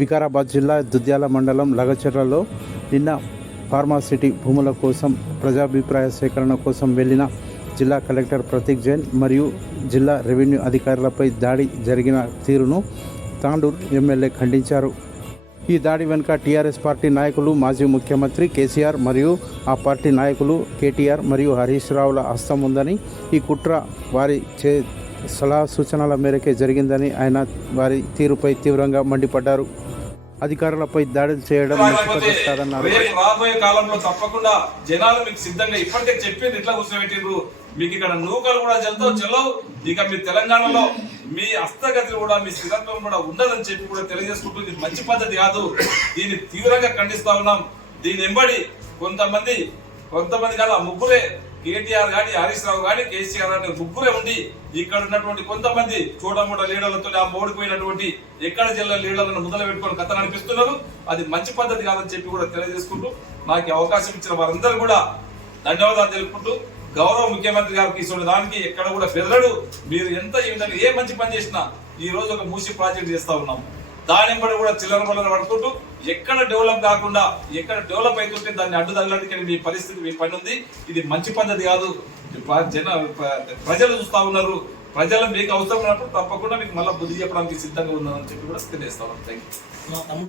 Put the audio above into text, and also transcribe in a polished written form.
వికారాబాద్ జిల్లా దుద్యాల మండలం లగచెర్లలో నిన్న ఫార్మాసిటీ భూముల కోసం ప్రజాభిప్రాయ సేకరణ కోసం వెళ్లిన జిల్లా కలెక్టర్ ప్రతీక్ జైన్ మరియు జిల్లా రెవెన్యూ అధికారులపై దాడి జరిగిన తీరును తాండూర్ ఎమ్మెల్యే ఖండించారు. ఈ దాడి వెనుక టీఆర్ఎస్ పార్టీ నాయకులు, మాజీ ముఖ్యమంత్రి కేసీఆర్ మరియు ఆ పార్టీ నాయకులు కేటీఆర్ మరియు హరీష్ రావుల హస్తం ఉందని, ఈ కుట్ర వారి సలహా సూచనల మేరకే జరిగిందని ఆయన వారి తీరుపై తీవ్రంగా మండిపడ్డారు. అధికారులపై దాడులు చేయడం కాదన్నారు. రాబోయే కాలంలో తప్పకుండా జనాలు మీకు సిద్ధంగా ఇప్పటికే చెప్పింది ఇట్లా కూర్చోబెట్టిండ్రు. మీకు ఇక్కడ నూకలు కూడా చెల్లవు. ఇక మీ తెలంగాణలో మీ హస్తగతులు కూడా మీ స్థిరత్వం కూడా ఉండదని చెప్పి కూడా తెలియజేసుకుంటూ ఇది మంచి పద్ధతి కాదు. దీన్ని తీవ్రంగా ఖండిస్తా ఉన్నాం. దీని ఎంబడి కొంతమంది కాదు, ఆ ముగ్గురే కేటీఆర్ గాని, హరీష్ రావు గాని, కేసీఆర్ గాని ముగ్గురే ఉండి ఇక్కడ ఉన్నటువంటి కొంతమంది చూడముడ లీడర్లతో ఆ ఓడిపోయినటువంటి ఎక్కడ జిల్లా లీడర్లను మొదలు పెట్టుకొని కథ నడిపిస్తున్నారు. అది మంచి పద్ధతి కాదని చెప్పి కూడా తెలియజేసుకుంటూ నాకు అవకాశం ఇచ్చిన వారందరూ కూడా ధన్యవాదాలు తెలుపుకుంటూ, గౌరవ ముఖ్యమంత్రి గారికి ఇస్తున్న దానికి ఎక్కడ కూడా బెదరడు. మీరు ఎంత ఈ విధంగా ఏ మంచి పని చేసినా ఈ రోజు ఒక మూసి ప్రాజెక్ట్ చేస్తా ఉన్నాం. దాని బట్టి కూడా చిల్లర పనులు పడుకుంటూ ఎక్కడ డెవలప్ కాకుండా ఎక్కడ డెవలప్ అవుతుంటే దాన్ని అడ్డు తగలడానికి మీ పరిస్థితి, మీ పని ఉంది. ఇది మంచి పద్ధతి కాదు. ప్రజలు చూస్తా ఉన్నారు. ప్రజలు మీకు అవసరం ఉన్నప్పుడు తప్పకుండా మీకు మళ్ళీ బుద్ధి చెప్పడానికి సిద్ధంగా ఉన్నారని చెప్పి కూడా తెలియజేస్తా ఉన్నాం. Thank you.